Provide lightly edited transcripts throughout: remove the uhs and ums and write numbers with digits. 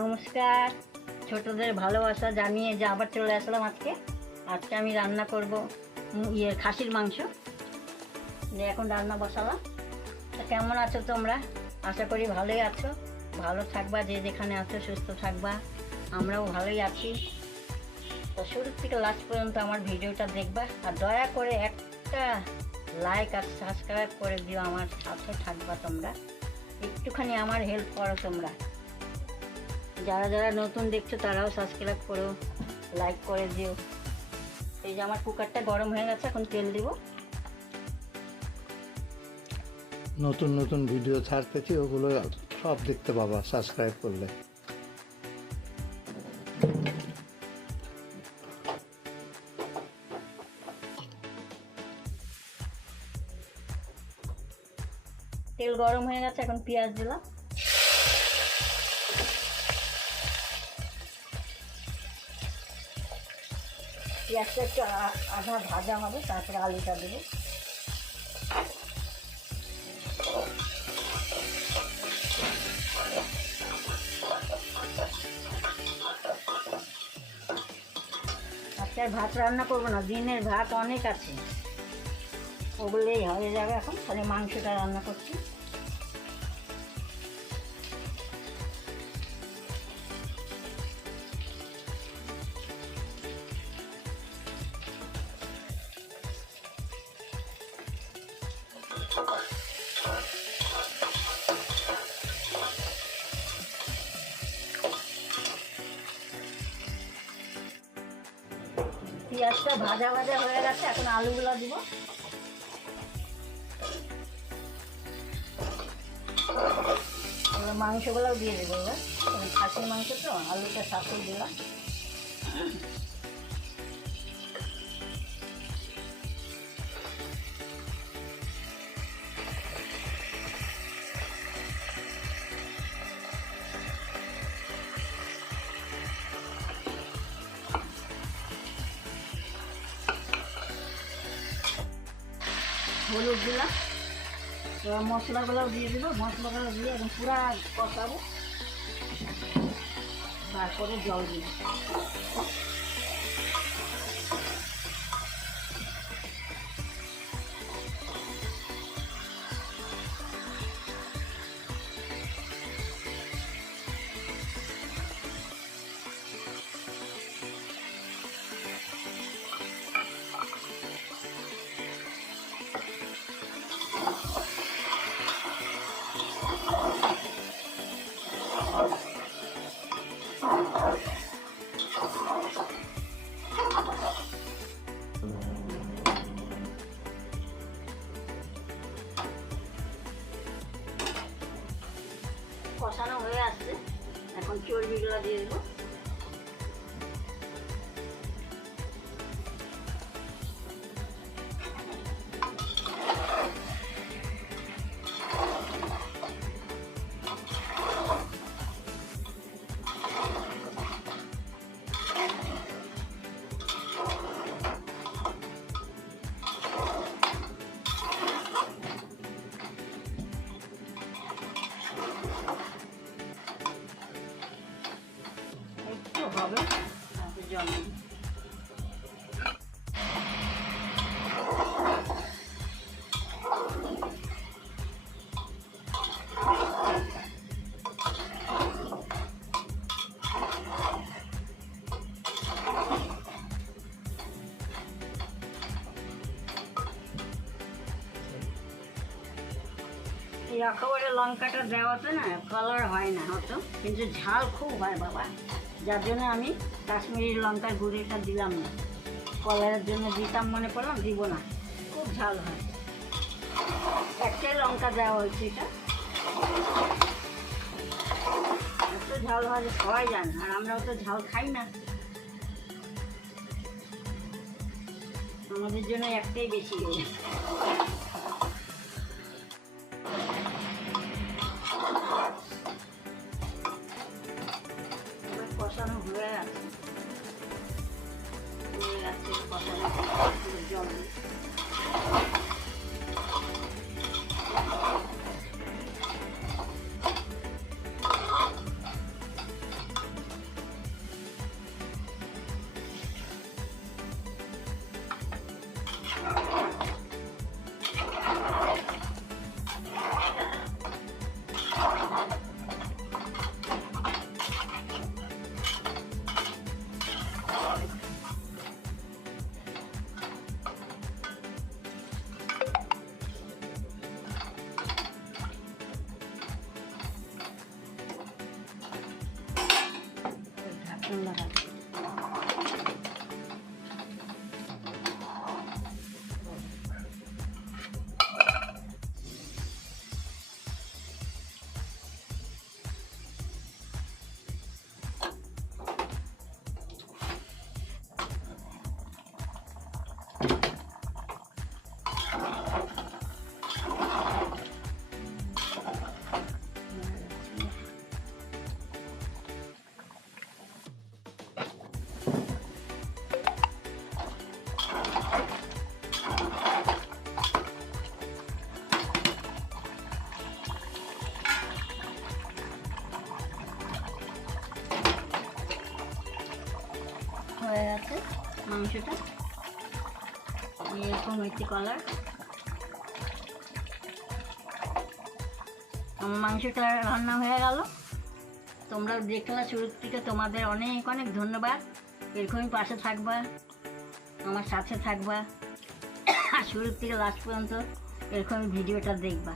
নমস্কার, ছোটদের ভালোবাসা জানিয়ে যে আবার চলে আসলাম আজকে আমি রান্না করব খাসির মাংস। যে এখন রান্না বসালাম। তা কেমন আছো তোমরা? আশা করি ভালোই আছো, ভালো থাকবা, যে যেখানে আছো সুস্থ থাকবা। আমরাও ভালোই আছি। তো শুরু থেকে লাস্ট পর্যন্ত আমার ভিডিওটা দেখবা, আর দয়া করে একটা লাইক আর সাবস্ক্রাইব করে দিও। আমার সাথে থাকবা তোমরা, একটুখানি আমার হেল্প করো তোমরা। যারা যারা নতুন দেখছো তারাও সাবস্ক্রাইব করো, লাইক করে দিও। এই যে আমার কুকারটা গরম হয়ে গেছে, এখন তেল দিব। নতুন নতুন ভিডিও ছাড়তেছি, ওগুলো সব দেখতে পাবা সাবস্ক্রাইব করলে। তেল গরম হয়ে গেছে, এখন পেঁয়াজ দিলাম। পেঁয়াজটা একটু আধা ভাজা হবে, তারপরে আলুটা দেবো। আজকে আর ভাত রান্না করবো না, দিনের ভাত অনেক আছে, ওগুলোই হয়ে যাবে। এখন তাহলে মাংসটা রান্না করছি। পেঁয়াজটা ভাজা ভাজা হয়ে গেছে, এখন আলুগুলো দিব। মাংসগুলোও দিয়ে দেবো এবার। খাসির মাংস তো, আলুটা সাথে দিলাম। হলুদ দিলাম, এবার মশলাগুলোও দিয়ে দেবো। মশলাগুলো দিয়ে এখন পুরা কষাবো, তারপরে জল দিব। কষানো হয়ে আসছে, এখন চর্বিগুলো দিয়ে দেবো। হবে তারপর জল দিই। এই একেবারে লঙ্কাটা দেওয়াতে না কালার হয় না হতো, কিন্তু ঝাল খুব হয় বাবা, যার জন্য আমি কাশ্মীরি লঙ্কার গুঁড়িটা দিলাম না। কালারের জন্য দিতাম, মনে করলাম দিব না, খুব ঝাল হয়। একটাই লঙ্কা দেওয়া হয়েছে, এটা এত ঝাল হয় যে সবাই জানে, আর আমরাও তো ঝাল খাই না। আমাদের জন্য একটাই বেশি হয়ে কষানো হয়ে আছে, কষানো জল রসুনটা ভাজা। হয়ে গেছে মাংসটা, এরকম হয়েছে কালার। আমার মাংসটা রান্না হয়ে গেল, তোমরা দেখলা শুরু থেকে, তোমাদের অনেক অনেক ধন্যবাদ। এরকমই পাশে থাকবা, আমার সাথে থাকবা, আর শুরু থেকে লাস্ট পর্যন্ত এরকমই ভিডিওটা দেখবা।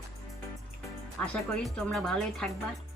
আশা করি তোমরা ভালোই থাকবা।